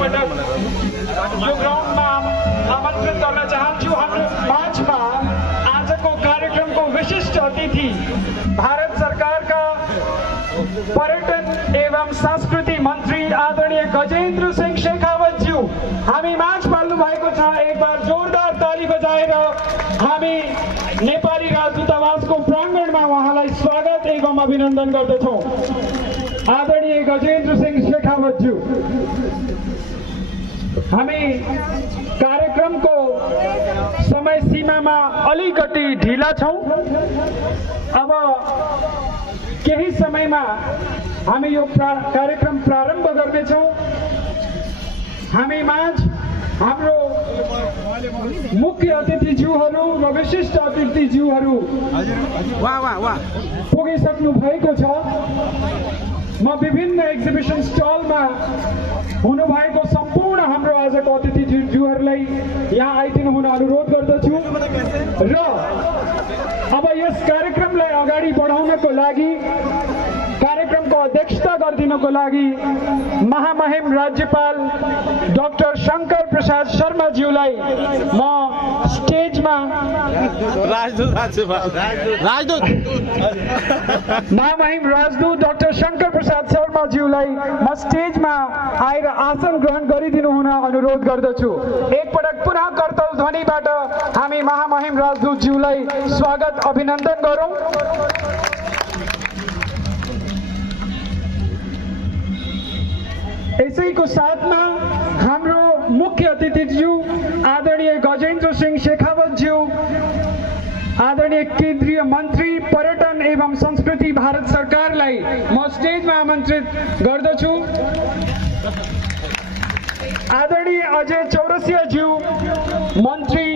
पटक यो ग्राउन्डमा आमन्त्रित गर्न चाहन्छु। हाम्रो माझमा आजको कार्यक्रमको विशिष्ट अतिथि भारत सरकारका पर्यटन एवं संस्कृति मन्त्री आदरणीय गजेन्द्र सिंह शेखावतज्यू हामी माझ पाल्नु भएको छ। एक बार जोरदार ताली बजाएर हामी नेपाली राजदूतावासको प्राङ्गणमा उहाँलाई स्वागत एवं अभिनन्दन गर्दछौँ। आदरणीय गजेन्द्र सिंह शेखावतज्यू, हामी कार्यक्रमको समय सीमामा अलिकति ढिला छौँ। अब केही समयमा हामी यो कार्यक्रम प्रारम्भ गर्नेछौँ। हामी माझ हाम्रो मुख्य अतिथिज्यूहरू र विशिष्ट अतिथिज्यूहरू पुगिसक्नु भएको छ। म विभिन्न एक्जिबिसन स्टलमा हुनुभएको सम्पूर्ण हाम्रो आजको अतिथिज्यूहरूलाई यहाँ आइदिनु हुन अनुरोध गर्दछु र अब यस कार्यक्रमलाई अगाडि बढाउनको लागि कार्यक्रमको अध्यक्षता गरिदिनको लागि महामहिम राज्यपाल डाक्टर शंकर प्रसाद शर्माज्यूलाई म स्टेजमा महामहिम राजदूत डाक्टर शंकर प्रसाद शर्माज्यूलाई म स्टेजमा आएर आसन ग्रहण गरिदिनु हुन अनुरोध गर्दछु। एकपटक पुनः करताल ध्वनिबाट हामी महामहिम राजदूतज्यूलाई स्वागत अभिनन्दन गरौँ। यसैको साथमा हाम्रो मुख्य अतिथिज्यू आदरणीय गजेन्द्र सिंह शेखावतज्यू, आदरणीय केन्द्रीय मन्त्री पर्यटन एवं संस्कृति भारत सरकारलाई म स्टेजमा आमन्त्रित गर्दछु। आदरणीय अजय चौरसियाज्यू, मन्त्री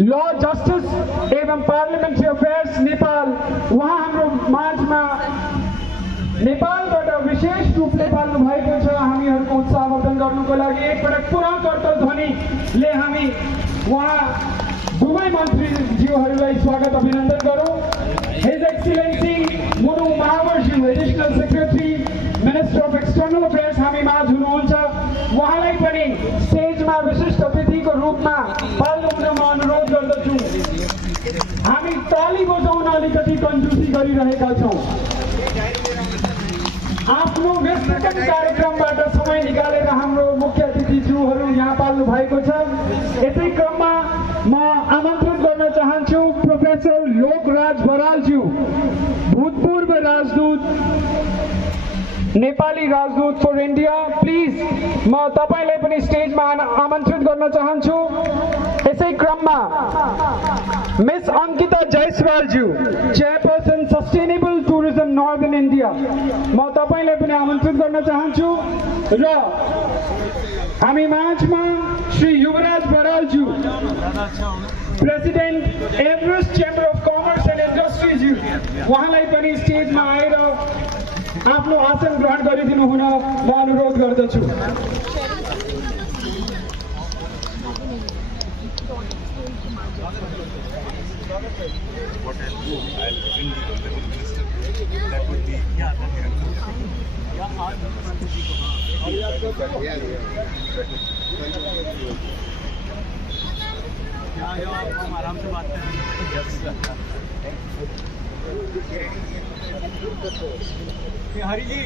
ल जस्टिस एवं पार्लियामेन्ट्री अफेयर्स नेपाल, उहाँ हाम्रो माझमा नेपालबाट विशेष रूपले पाल्नु भएको छ। हामीहरूको उत्साहवर्धन गर्नुको लागि एकपटक पुनः करताल ध्वनिले हामी उहाँ दुवै मन्त्रीज्यूहरूलाई स्वागत अभिनन्दन गरौँ। हिज एक्सिलेन्सी मुनु महावरज्यू, additional secretary minister of external affairs हामी माझ हुनुहुन्छ। उहाँलाई पनि स्टेजमा विशिष्ट अतिथिको रूपमा पाल्नु हुन म अनुरोध गर्दछु। हामी ताली बजाउन अलिकति कन्जुसी गरिरहेका छौँ। आफ्नो व्यस्ततम कार्यक्रमबाट समय निकालेर हाम्रो मुख्य अतिथिज्यूहरू यहाँ पाल्नु भएको छ। यसै क्रममा म आमन्त्रित गर्न चाहन्छु प्रोफेसर लोकराज बरालज्यू, भूतपूर्व राजदूत, नेपाली राजदूत फर इन्डिया। प्लिज म तपाईँलाई पनि स्टेजमा आमन्त्रित गर्न चाहन्छु। यसै क्रममा मिस अंकिता जयसवालज्यू, chairperson sustainable tourism northern India, म तपाईँलाई पनि आमन्त्रित गर्न चाहन्छु। र हामी माझमा श्री युवराज बरालज्यू, president Everest chamber of commerce and industries, उहाँलाई पनि स्टेजमा आएर आफ्नो आसन ग्रहण गरिदिनु हुन म अनुरोध गर्दछु। हम आराम से बात करें। हरी जी,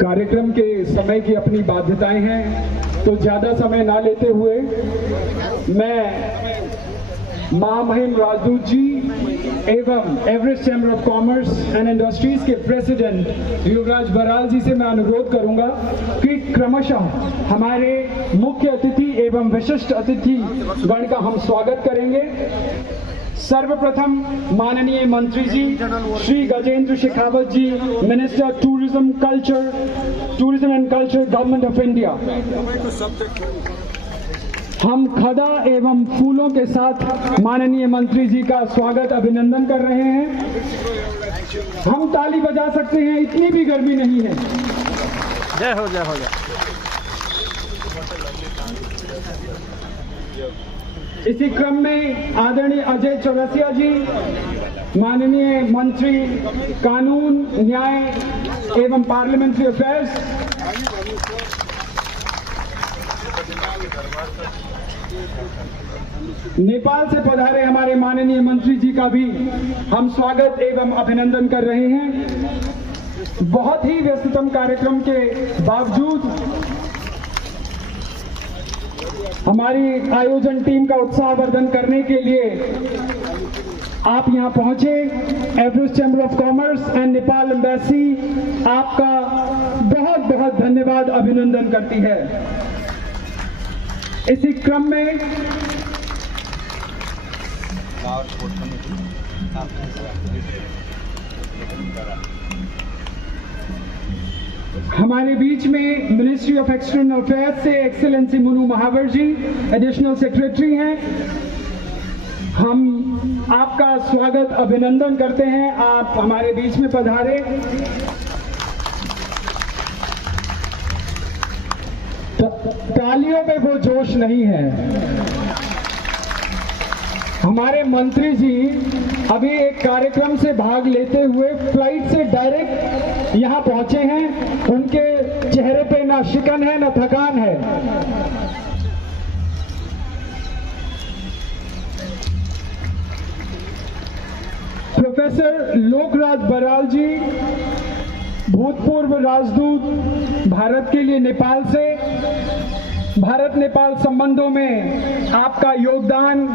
कार्यक्रम के समय की अपनी बाध्यताएं हैं, तो ज्यादा समय ना लेते हुए मैं महामहिम राजदूत जी एवं Everest chamber of commerce and industries के प्रेसिडेंट युवराज बराल जी से मैं अनुरोध करूंगा कि क्रमशः हमारे मुख्य अतिथि एवं विशिष्ट अतिथि गण का हम स्वागत करेंगे। सर्वप्रथम माननीय मंत्री जी Shri Gajendra Shekhawat ji, minister tourism and culture, government of India, हम खदा एवं फूलों के साथ माननीय मंत्री जी का स्वागत अभिनंदन कर रहे हैं। हम ताली बजा सकते हैं, इतनी भी गर्मी नहीं है। जय हो जय हो जय। इसी क्रम में आदरणीय अजय चौरसिया जी, माननीय मंत्री कानून, न्याय एवं पार्लियामेंट्री अफेयर्स, नेपाल से पधारे हमारे माननीय मंत्री जी का भी हम स्वागत एवं अभिनंदन कर रहे हैं। बहुत ही व्यस्ततम कार्यक्रम के बावजूद हमारी आयोजन टीम का उत्साहवर्धन करने के लिए आप यहां पहुंचे। Everest chamber of commerce and Nepal embassy आपका बहुत बहुत धन्यवाद, अभिनंदन करती है। इसी क्रम में हमारे बीच में मिनिस्ट्री ऑफ एक्सटर्नल अफेयर्स से एक्सेलेंसी मुनु महावर जी एडिशनल सेक्रेटरी हैं। हम आपका स्वागत अभिनंदन करते हैं, आप हमारे बीच में पधारे। तालियों में वो जोश नहीं है। हमारे मंत्री जी अभी एक कार्यक्रम से भाग लेते हुए फ्लाइट से डायरेक्ट यहां पहुंचे हैं। उनके चेहरे पे ना शिकन है ना थकान है। प्रोफेसर लोकराज बराल जी, भूतपूर्व राजदूत भारत के लिए नेपाल से, भारत नेपाल संबंधों में आपका योगदान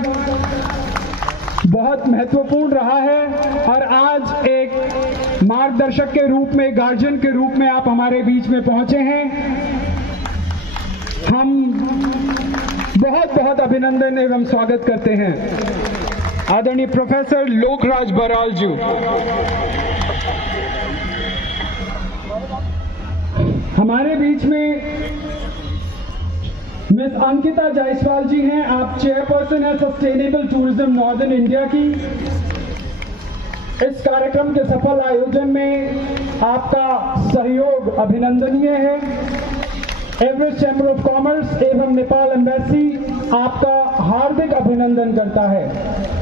बहुत महत्वपूर्ण रहा है और आज एक मार्गदर्शक के रूप में, गार्जियन के रूप में आप हमारे बीच में पहुंचे हैं। हम बहुत बहुत अभिनंदन एवं स्वागत करते हैं आदरणीय प्रोफेसर लोकराज बराल जी। हमारे बीच में मिस अंकिता जायसवाल जी हैं, आप चेयरपर्सन हैं सस्टेनेबल टूरिज्म नॉर्दर्न इंडिया की। इस कार्यक्रम के सफल आयोजन में आपका सहयोग अभिनंदनीय है। एवरेस्ट चैम्बर ऑफ कॉमर्स एवं नेपाल एम्बेसी आपका हार्दिक अभिनंदन करता है।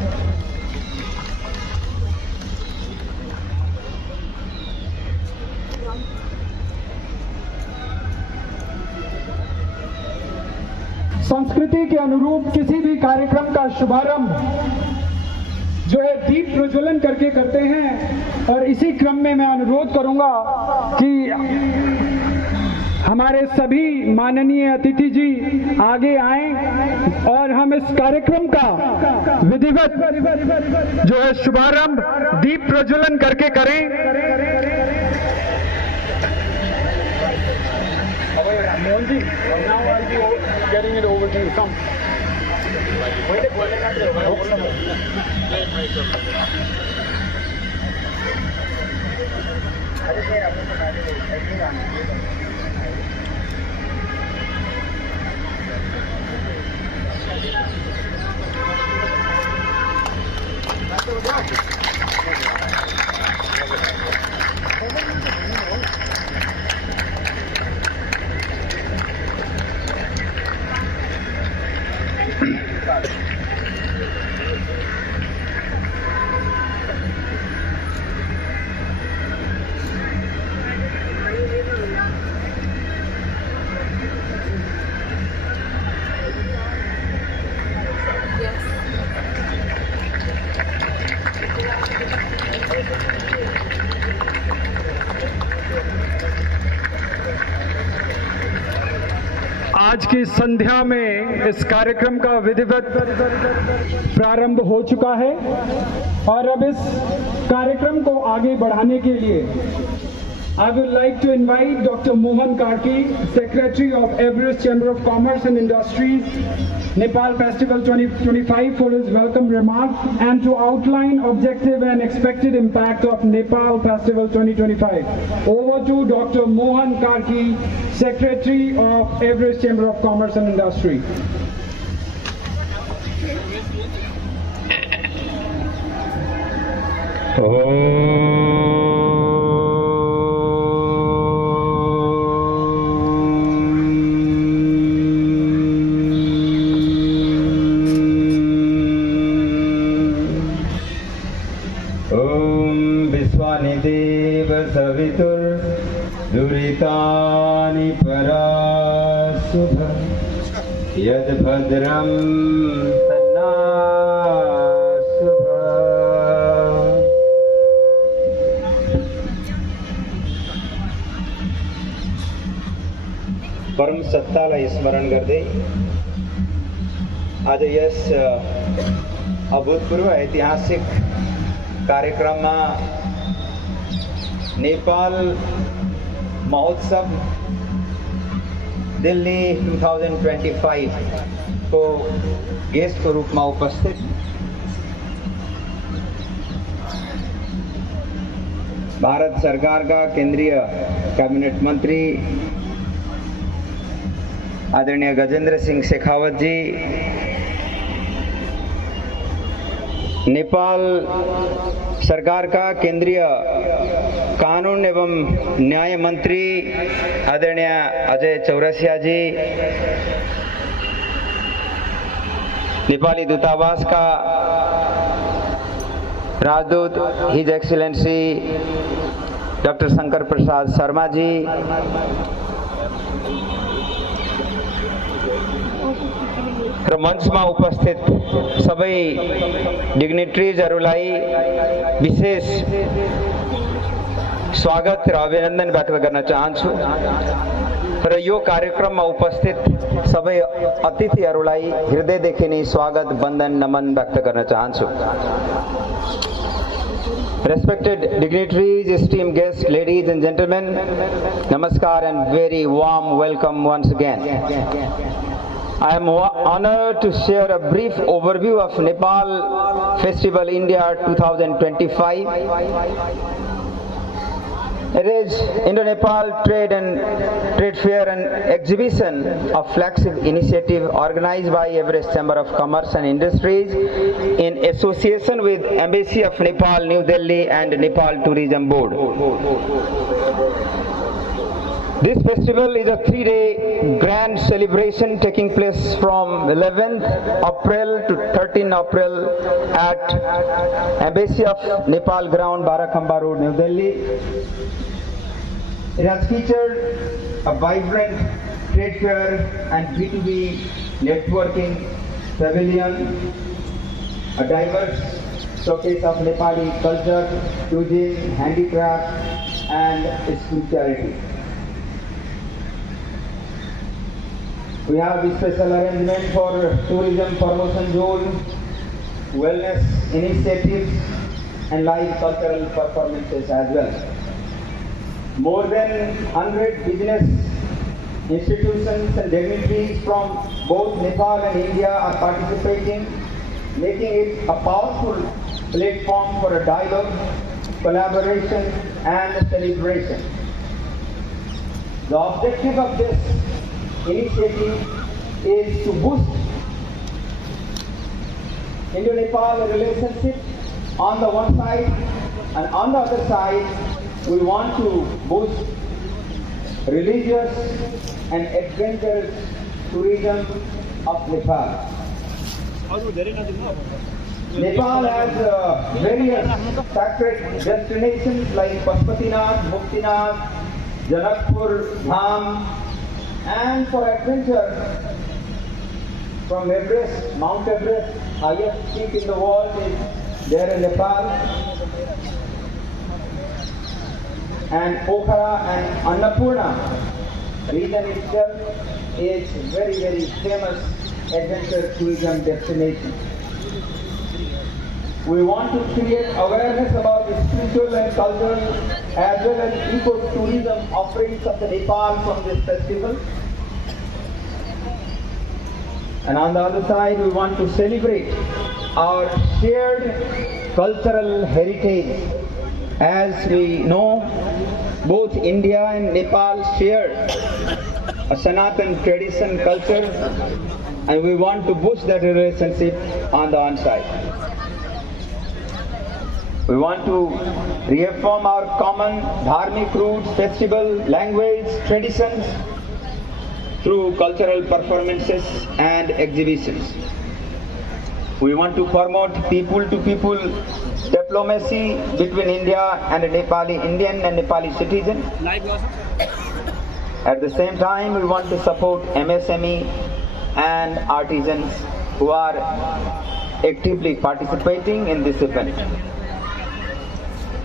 संस्कृति के अनुरूप किसी भी कार्यक्रम का शुभारंभ जो है दीप प्रज्वलन करके करते हैं और इसी क्रम में मैं अनुरोध करूंगा कि हमारे सभी माननीय अतिथि जी आगे आएं और हम इस कार्यक्रम का विधिवत जो है शुभारंभ दीप प्रज्वलन करके करें। Mohan ji, now I'll be getting it over to you. Come. आज की संध्या में इस कार्यक्रम का विधिवत प्रारंभ हो चुका है और अब इस कार्यक्रम को आगे बढ़ाने के लिए I would like to invite Dr. Mohan Karki, Secretary of Everest Chamber of Commerce and Industries, Nepal Festival 2025 for his welcome remarks and to outline objective and expected impact of Nepal Festival 2025. Over to Dr. Mohan Karki, Secretary of Everest Chamber of Commerce and Industry. सवितुर्दुरितानि पराशुभ यद्भद्रं तन्नाशुभ। परम सत्तालाई स्मरण गर्दै आज yes अभूतपूर्व ऐतिहासिक कार्यक्रममा नेपाल महोत्सव दिल्ली 2025 को guest को रूप में उपस्थित भारत सरकार का केंद्रीय कैबिनेट मंत्री आदरणीय गजेंद्र सिंह शेखावत जी, नेपाल सरकार का केंद्रीय कानून एवं न्याय मंत्री आदरणीय अजय चौरसिया जी, नेपाली दूतावास का राजदूत his excellency doctor Shankar Prasad Sharma ji, र मञ्चमा उपस्थित सबै डिग्निटरीजहरूलाई विशेष स्वागत र अभिनन्दन व्यक्त गर्न चाहन्छु र यो कार्यक्रममा उपस्थित सबै अतिथिहरूलाई हृदयदेखि नै स्वागत, वन्दन, नमन व्यक्त गर्न चाहन्छु। Respected dignitaries, esteemed guests, ladies and gentlemen, namaskar and very warm welcome once again. I am honored to share a brief overview of Nepal Festival India 2025. It is Indo-Nepal Trade Fair and Exhibition, a flagship initiative organized by Everest Chamber of Commerce and Industries in association with Embassy of Nepal, New Delhi and Nepal Tourism Board. This festival is a 3-day grand celebration taking place from 11th April to 13th April at Embassy of Nepal Ground, Barakhamba Road, New Delhi. It has featured a vibrant trade fair and B2B networking pavilion, a diverse showcase of Nepali culture, cuisine, handicraft and spirituality. We have a special arrangement for tourism promotion zone, wellness initiatives and live cultural performances as well. More than 100 business institutions and dignitaries from both Nepal and India are participating, making it a powerful platform for a dialogue, collaboration and celebration. The objective of this initiative is to boost Indo-Nepal relationship on the one side, and on the other side we want to boost religious and adventurous tourism of Nepal. Nepal has various sacred destinations like Pashupatinath, Muktinath, Janakpur, Dham, and for adventure from Everest, Mount Everest, highest peak in the world is there in Nepal, and Pokhara and Annapurna region itself is very, very famous adventure tourism destination. We want to create awareness about the spiritual and cultural as well as eco-tourism offerings of the Nepal from this festival. And on the other side, we want to celebrate our shared cultural heritage. As we know, both India and Nepal share a Sanatan tradition culture, and we want to boost that relationship on the one side. We want to reaffirm our common dharmic roots, festival, language, traditions through cultural performances and exhibitions. We want to promote people-to-people diplomacy between India and Indian and Nepali citizens. At the same time, we want to support MSME and artisans who are actively participating in this event.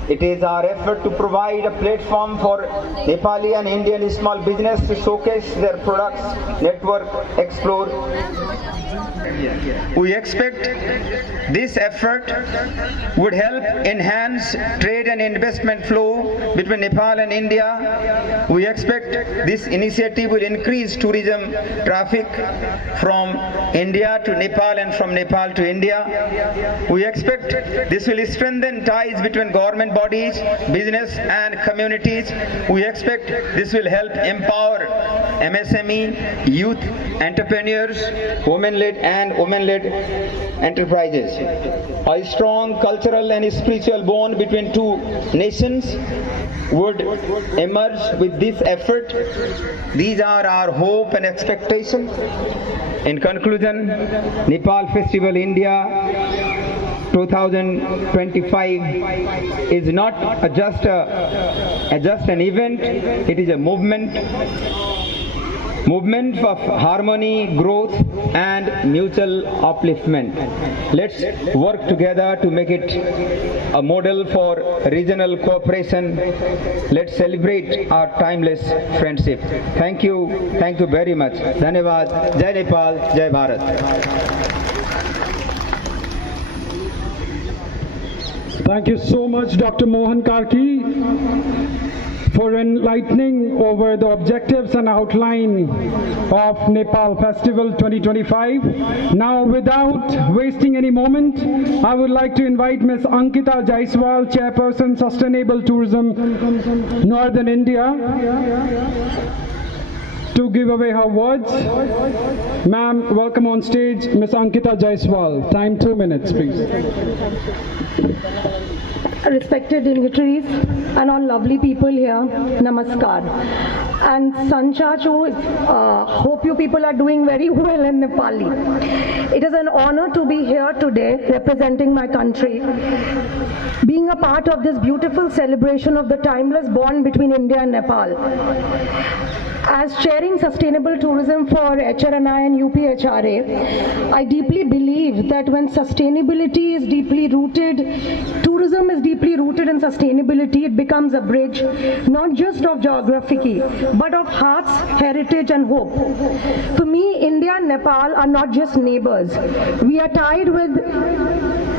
It is our effort to provide a platform for Nepali and Indian small business to showcase their products, network, explore. We expect this effort would help enhance trade and investment flow between Nepal and India. We expect this initiative will increase tourism traffic from India to Nepal and from Nepal to India. We expect this will strengthen ties between government bodies, business and communities. We expect this will help empower MSME, youth, entrepreneurs, women-led and women-led enterprises. A strong cultural and spiritual bond between two nations would emerge with this effort. These are our hope and expectation. In conclusion, Nepal Festival India 2025 is not just an event, it is a movement of harmony, growth and mutual upliftment. Let's work together to make it a model for regional cooperation. Let's celebrate our timeless friendship. Thank you very much. Dhanyavad. Jai Nepal, Jai Bharat. Thank you so much, Dr. Mohan Karki, for enlightening over the objectives and outline of Nepal Festival 2025. Now, without wasting any moment, I would like to invite Ms. Ankita Jaiswal, Chairperson, Sustainable Tourism, Northern India, to give away her words. Ma'am, welcome on stage, Ms. Ankita Jaiswal. Time 2 minutes, please. Respected dignitaries and all lovely people here, namaskar. And Sanchacho, hope you people are doing very well in Nepali. It is an honor to be here today representing my country, being a part of this beautiful celebration of the timeless bond between India and Nepal. As chairing sustainable tourism for HRNI and UPHRA, I deeply believe that when sustainability is deeply rooted, tourism is deeply rooted in sustainability, it becomes a bridge, not just of geography, but of hearts, heritage and hope. For me, India and Nepal are not just neighbors. We are tied with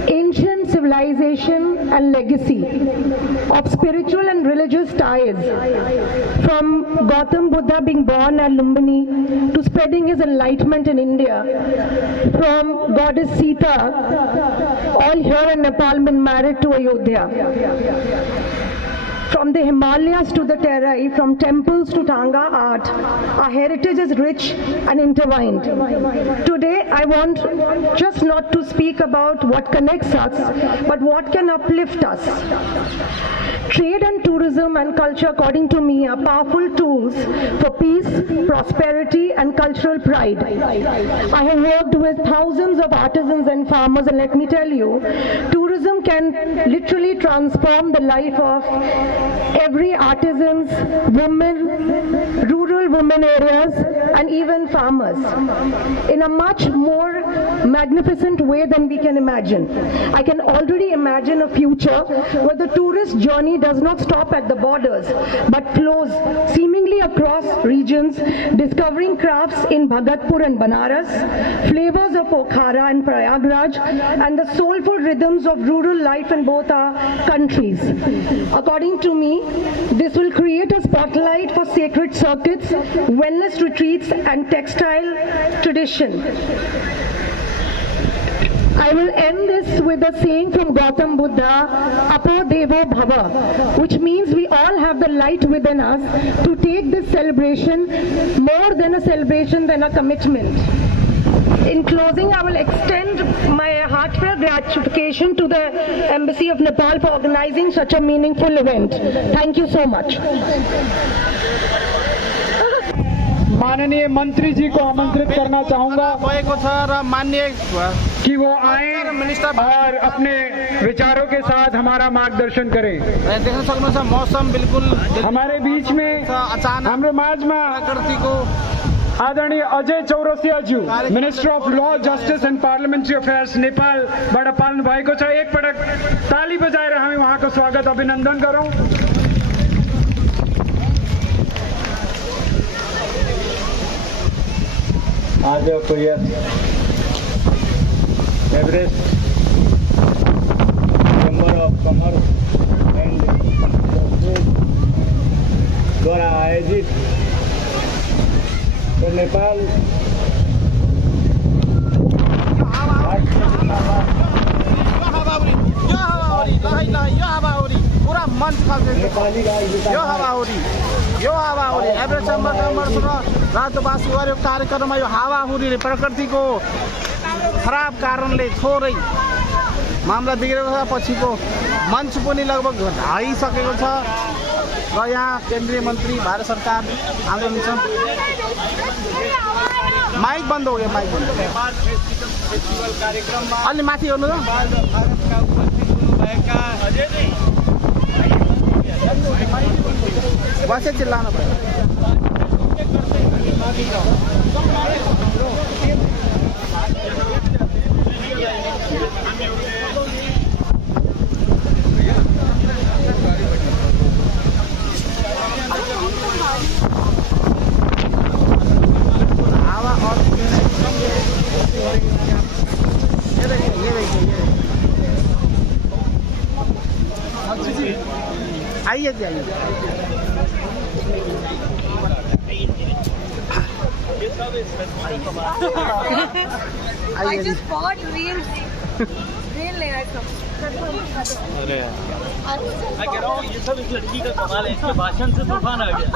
ancient civilization and legacy of spiritual and religious ties, from Gautam Buddha being born at Lumbini to spreading his enlightenment in India, from goddess Sita, all here in Nepal been married to Ayodhya. From the Himalayas to the Terai, from temples to Tanga art, our heritage is rich and intertwined. Today, I want just not to speak about what connects us, but what can uplift us. Trade and tourism and culture, according to me, are powerful tools for peace, prosperity and cultural pride. I have worked with thousands of artisans and farmers, and let me tell you, tourism can literally transform the life of every artisans, women, rural women areas and even farmers in a much more magnificent way than we can imagine. I can already imagine a future where the tourist journey does not stop at the borders but flows seemingly across regions, discovering crafts in Bhagatpur and Banaras, flavors of Pokhara and Prayagraj, and the soulful rhythms of rural life in both our countries. According to me, this will create a spotlight for sacred circuits, wellness retreats and textile tradition. I will end this with a saying from Gautam Buddha, Apo Devo Bhava, which means we all have the light within us to take this celebration more than a celebration than a commitment. In closing, I will extend my heartfelt gratification to the Embassy of Nepal for organizing such a meaningful event. Thank you so much. माननीय मंत्री जी को आमंत्रित करना चाहूंगा। भएको छ र माननीय कि वो आए और अपने विचारों के साथ हमारा मार्गदर्शन करें। देख्न सक्नुहुन्छ मौसम बिल्कुल हमारे बीच में अचानक हाम्रो माझमा प्रकृतिको आदरणीय अजय चौरसियाज्यू मिनिस्टर अफ ल जस्टिस एन्ड पार्लियामेन्ट्री अफेयर्स नेपालबाट पाल्नु भएको छ। एकपटक ताली बजाएर हामी उहाँको स्वागत अभिनन्दन गरौँ। आजको yes Everest chamber of commerce end द्वारा आयोजित नेपाल पूरा मन यो हावाहुरी एभरेस्ट चेम्बर र राज्यवासी गरेको कार्यक्रममा यो हावाहुरीले प्रकृतिको खराब कारणले थोरै मामला बिग्रेको छ। पछिको मञ्च पनि लगभग ढाइसकेको छ र यहाँ केन्द्रीय मन्त्री भारत सरकार आउँदै हुनुहुन्छ। माइक बन्द हो गयो, माइक बन्द अलि माथि हेर्नु त। बसे चिल्लानु भयो। हवा और ये देखिए आइए I just bought reels. Reel ले आया सब। अरे यार मैं कह रहा हूँ ये सब इस लड़की का कमाल है, इसके भाषण से तूफान आ गया।